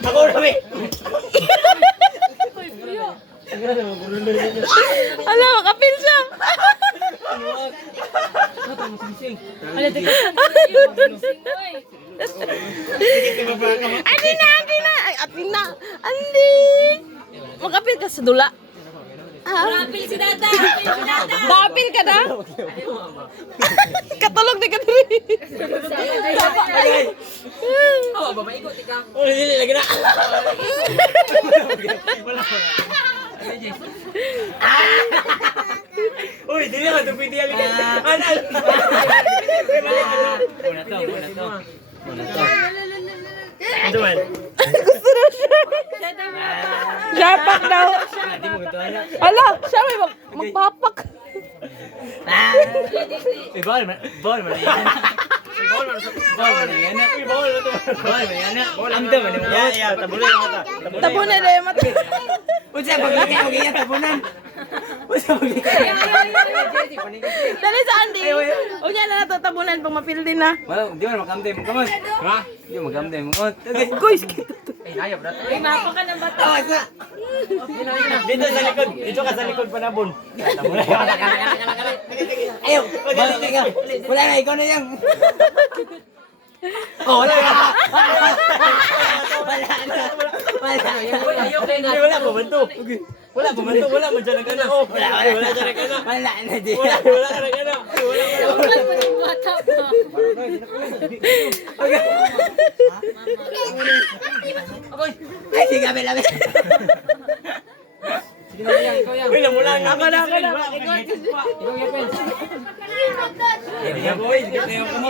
Ako na Ala, makapil siya. Andi na. Ay, andi na. Andi. Makapil ka sa dula. Rapil si Dada. Dapil ka na? Katulog na ka diri. Oh, babaikot ikaw. Oh, hindi lagi na. Uy, dili ka to pwede alika. Ano? Muna to. Ano man? Gusto na siya. Japak daw. Hindi mo ito anak. Ala, siya may magpapak. Bawal man yan. Bawal man yan. Amda man yung mga. Yeah, tabunan yung mata. Tabunan na yung mata. Unsa paglaki mo ganyan tabunan. Unsa paglaki. Dali sa Andy. Unya na nato tabunan pag mapildi na. Wala, di man makamday mo kamot. Ha? Di mo makamday mo kamot. Guys, Ay, hayop na. Ay, mapa ka ng bata. Awas na. Dito sa likod. Dito ka sa likod panabon. Tabunan. Ayaw. Magaling ka. Wala na, ikaw na yan. Oh, wala na. Wala pa banto. Wala pa banto. Wala man dyan ang gana. Wala dyan ang gana. Wala na di. Wala ka na gana. Wala pa ng bata pa. Ay, sige, gabi. Uy, namulaan na. ako na. Ikaw yung pen. Yan boy, dito yung kumot.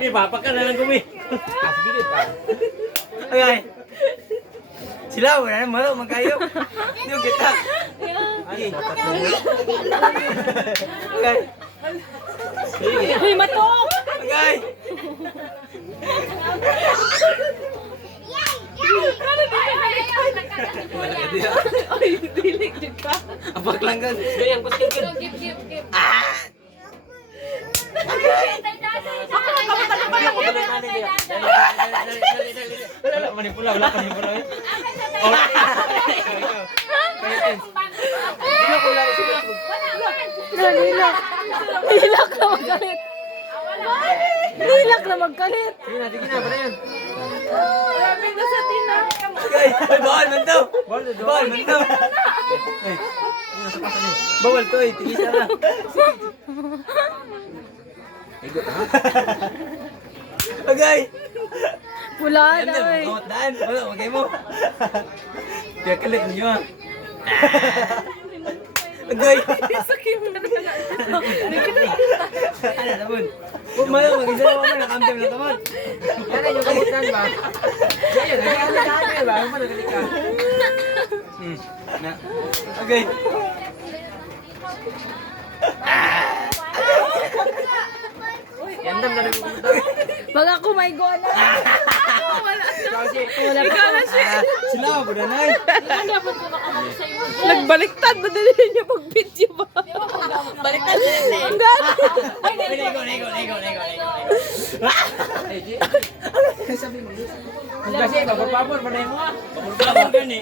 May papa ka na lang gumi. Okay. Sila, wala na malo, magkayo. Hindi kita. Okay. Uy, matok! Okay. Ay, dilig juga. Apak lang ka. Gayang ko sige. Gip. Wala manipula. Nilak na magkalit. Nilak na magkalit. Sige na, para yan. Grabe na sa tina. Okay, bawal man to. Bawal man to. Bawal to, tigisa na. Okay. Pula Ano, na eh. daan. Wala, okay mo. Tiyak kalit ninyo ah. Okay. Sakit mo na. Ano, labon. Huwag mo lang, mag-isa lang ako, nakamdam lang tamad. Yan yung kamutan ba? Yan, nagkakalit ba? Huwag mo nagalit ka. Okay. Yandam na rin mo. Pag ako may gona. Wala Ikaw na siya. Sila, budanay. Dapat ko nakamali sa iyo. Nagbaliktad. Madali niya pag-video ba? Baliktad na yun eh. Ang gano'n. Kasi, babapapor, panay mo ah. Babapapor gani.